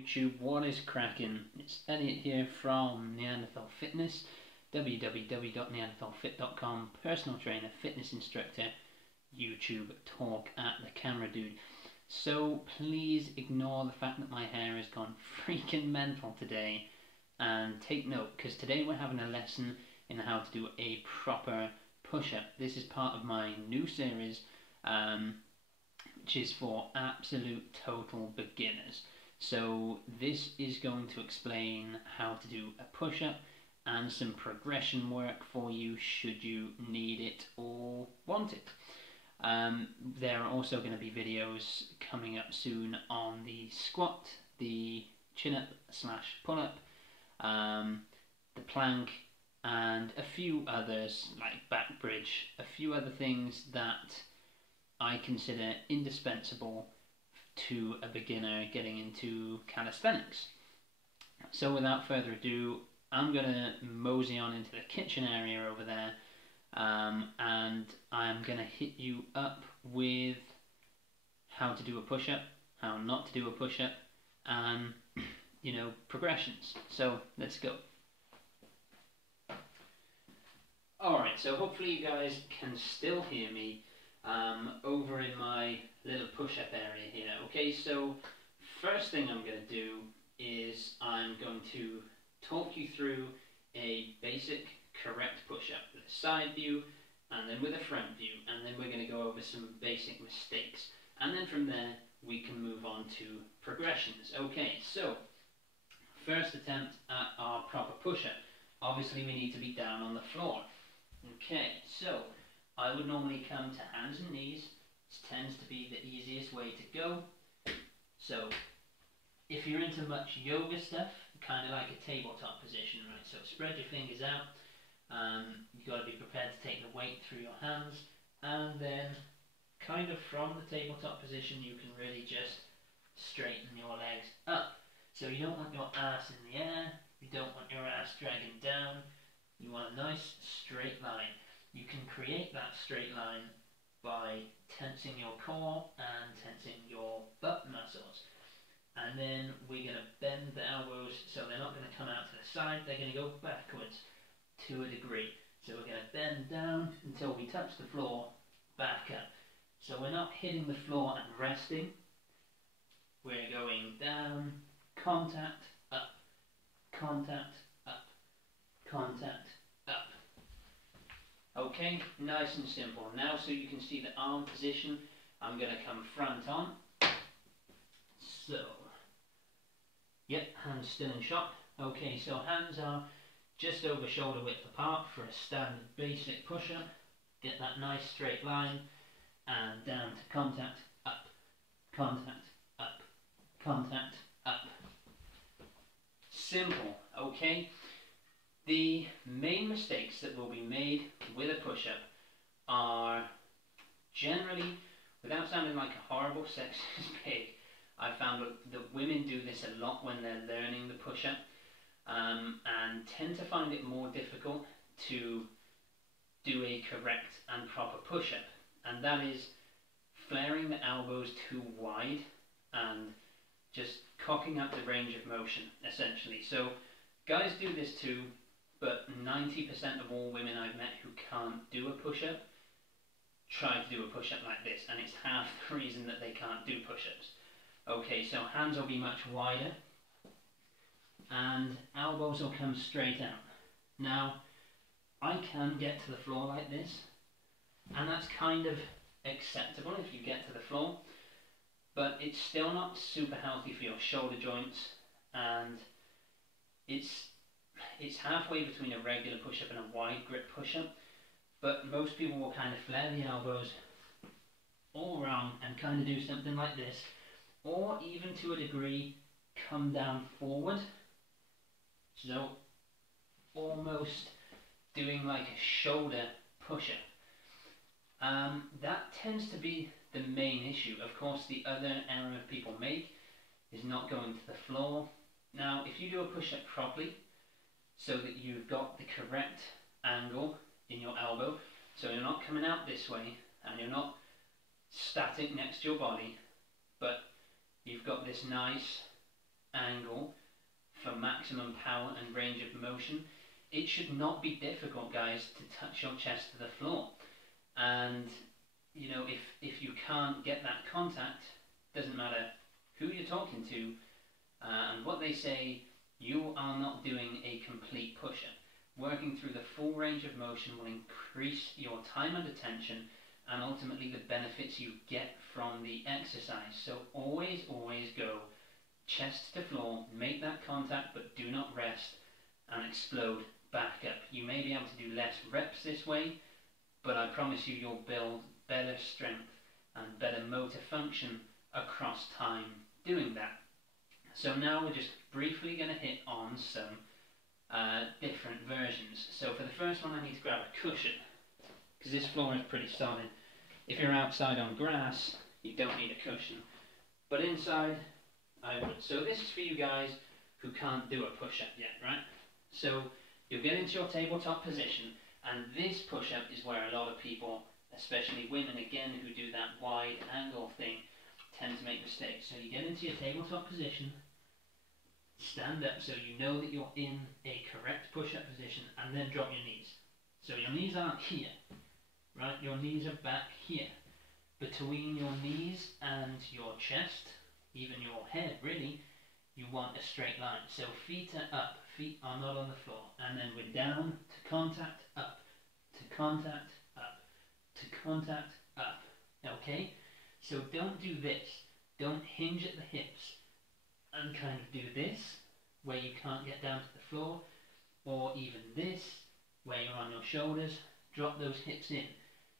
YouTube, what is cracking? It's Elliot here from Neanderthal Fitness, www.neanderthalfit.com, personal trainer, fitness instructor, YouTube talk at the camera dude. So please ignore the fact that my hair has gone freaking mental today, and take note because today we're having a lesson in how to do a proper push-up. This is part of my new series, which is for absolute total beginners. So this is going to explain how to do a push-up and some progression work for you should you need it or want it. There are also going to be videos coming up soon on the squat, the chin-up / pull-up, the plank, and a few others like back bridge, a few other things that I consider indispensable to a beginner getting into calisthenics. So without further ado, I'm going to mosey on into the kitchen area over there, and I'm going to hit you up with how to do a push-up, how not to do a push-up, and progressions. So let's go. Alright, so hopefully you guys can still hear me over in my little push-up area here. Okay, so first thing I'm going to do is I'm going to talk you through a basic correct push-up with a side view and then with a front view, and then we're going to go over some basic mistakes, and then from there we can move on to progressions. Okay, so first attempt at our proper push-up. Obviously we need to be down on the floor. Okay, so I would normally come to hands and knees. This tends to be the easiest way to go. So if you're into much yoga stuff, kind of like a tabletop position, right? So spread your fingers out. You've got to be prepared to take the weight through your hands, and then kind of from the tabletop position you can really just straighten your legs up. So you don't want your ass in the air, you don't want your ass dragging down, you want a nice straight line. You can create that straight line by tensing your core and tensing your butt muscles. And then we're going to bend the elbows so they're not going to come out to the side, they're going to go backwards to a degree. So we're going to bend down until we touch the floor, back up. So we're not hitting the floor and resting, we're going down, contact, up, contact, up, contact, up. Okay, nice and simple. Now so you can see the arm position, I'm going to come front on. So, yep, hands still in shot. Okay, so hands are just over shoulder width apart for a standard basic push-up. Get that nice straight line, and down to contact, up, contact, up, contact, up. Simple, okay? The main mistakes that will be made with a push-up are generally, without sounding like a horrible sexist pig, I've found that women do this a lot when they're learning the push-up, and tend to find it more difficult to do a correct and proper push-up, and that is flaring the elbows too wide and just cocking up the range of motion, essentially. So guys do this too, but 90% of all women I've met who can't do a push-up try to do a push-up like this, and it's half the reason that they can't do push-ups. Okay, so hands will be much wider, and elbows will come straight out. Now, I can get to the floor like this, and that's kind of acceptable if you get to the floor, but it's still not super healthy for your shoulder joints, and it's halfway between a regular push-up and a wide grip push-up, but most people will kind of flare the elbows all around and kind of do something like this, or even to a degree come down forward, so almost doing like a shoulder push-up. That tends to be the main issue. Of course, the other error people make is not going to the floor. Now, if you do a push-up properly, so that you've got the correct angle in your elbow, so you're not coming out this way and you're not static next to your body, but you've got this nice angle maximum power and range of motion, it should not be difficult, guys, to touch your chest to the floor. And you know, if you can't get that contact, doesn't matter who you're talking to and what they say, you are not doing a complete push-up. Working through the full range of motion will increase your time and attention and ultimately the benefits you get from the exercise. So always go chest to floor, make that contact, but do not rest and explode back up. You may be able to do less reps this way, but I promise you you'll build better strength and better motor function across time doing that. So now we're just briefly going to hit on some different versions. So for the first one I need to grab a cushion, because this floor is pretty solid. If you're outside on grass, you don't need a cushion, but inside I would. So this is for you guys who can't do a push-up yet, right? So you'll get into your tabletop position, and this push-up is where a lot of people, especially women again who do that wide angle thing, tend to make mistakes. So you get into your tabletop position, stand up so you know that you're in a correct push-up position, and then drop your knees. So your knees aren't here, right? Your knees are back here. Between your knees and your chest, even your head really, you want a straight line. So feet are up, feet are not on the floor. And then we're down to contact, up, to contact, up, to contact, up. Okay? So don't do this. Don't hinge at the hips and kind of do this, where you can't get down to the floor, or even this, where you're on your shoulders. Drop those hips in.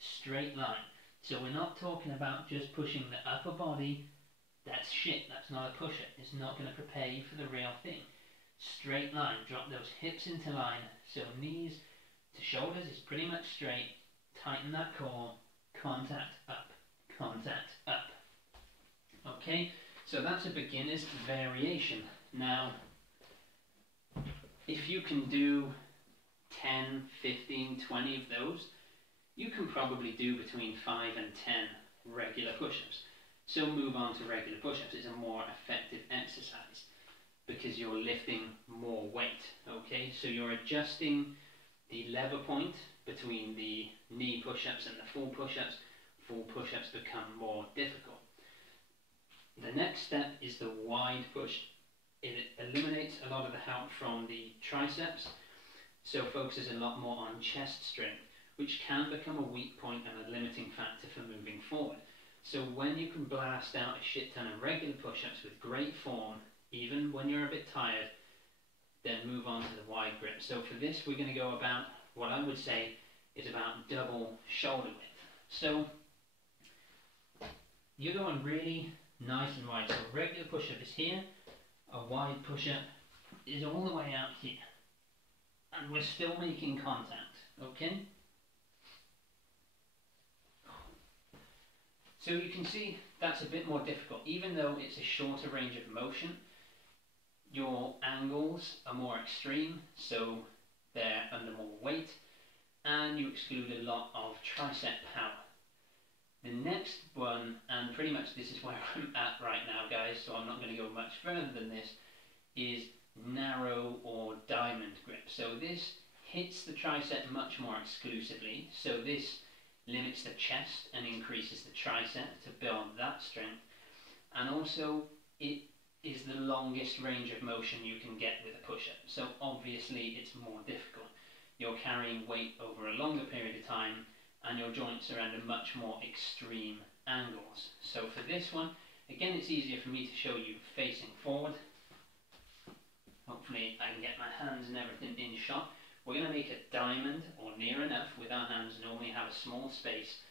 Straight line. So we're not talking about just pushing the upper body. That's shit. That's not a push-up. It's not going to prepare you for the real thing. Straight line. Drop those hips into line. So knees to shoulders is pretty much straight. Tighten that core. Contact up. Contact up. Okay? So that's a beginner's variation. Now, if you can do 10, 15, 20 of those, you can probably do between 5 and 10 regular push-ups. So move on to regular push-ups. It's a more effective exercise because you're lifting more weight. Okay, so you're adjusting the lever point between the knee push-ups and the full push-ups. Full push-ups become more difficult. The next step is the wide push. It eliminates a lot of the help from the triceps, so focuses a lot more on chest strength, which can become a weak point and a limiting factor for moving forward. So when you can blast out a shit ton of regular push-ups with great form, even when you're a bit tired, then move on to the wide grip. So for this we're going to go about, what I would say is about double shoulder width. So you're going really nice and wide. So a regular push-up is here, a wide push-up is all the way out here. And we're still making contact, okay? So you can see that's a bit more difficult. Even though it's a shorter range of motion, your angles are more extreme, so they're under more weight, and you exclude a lot of tricep power. The next one, and pretty much this is where I'm at right now, guys, so I'm not going to go much further than this, is narrow or diamond grip. So this hits the tricep much more exclusively, so this limits the chest and increases the tricep to build that strength, and also it is the longest range of motion you can get with a push-up, so obviously it's more difficult. You're carrying weight over a longer period of time and your joints are under much more extreme angles. So for this one, again, it's easier for me to show you facing forward. Hopefully I can get my hands and everything in shot. We're going to make a diamond, or near enough, with our hands normally have a small space,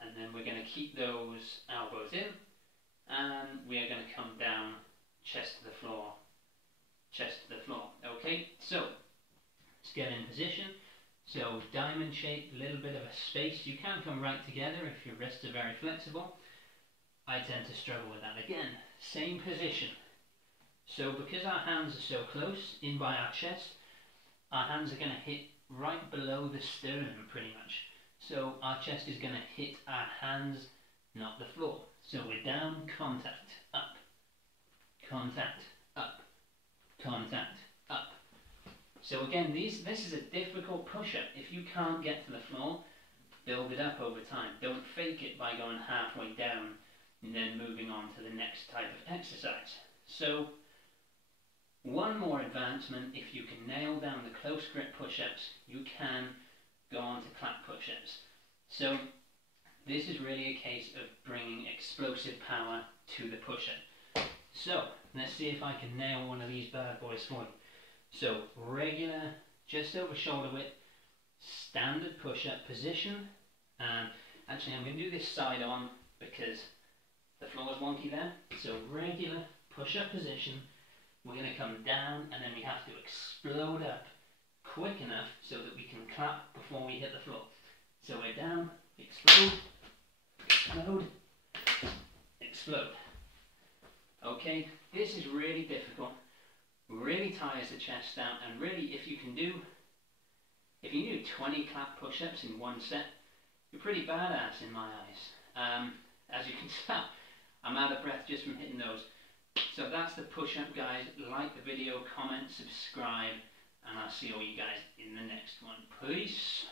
and then we're going to keep those elbows in, and we are going to come down, chest to the floor, chest to the floor. Okay, so let's get in position. So diamond shape, a little bit of a space. You can come right together if your wrists are very flexible. I tend to struggle with that. Again, same position. So because our hands are so close, in by our chest, our hands are going to hit right below the sternum pretty much. So our chest is going to hit our hands, not the floor. So we're down, contact, up, contact, up, contact, up. So again, this is a difficult push-up. If you can't get to the floor, build it up over time. Don't fake it by going halfway down and then moving on to the next type of exercise. So one more advancement, if you can nail down the close grip push-ups, you can go on to clap push-ups. So this is really a case of bringing explosive power to the push-up. So let's see if I can nail one of these bad boys for you. So regular, just over shoulder width, standard push-up position. Actually, I'm going to do this side on because the floor is wonky there. So regular push-up position. We're going to come down and then we have to explode up quick enough so that we can clap before we hit the floor. So we're down, explode, explode, explode. Okay, this is really difficult, really tires the chest out, and really if you can do 20 clap push-ups in one set, you're pretty badass in my eyes. As you can tell, I'm out of breath just from hitting those. So that's the push-up, guys. Like the video, comment, subscribe, and I'll see all you guys in the next one. Peace.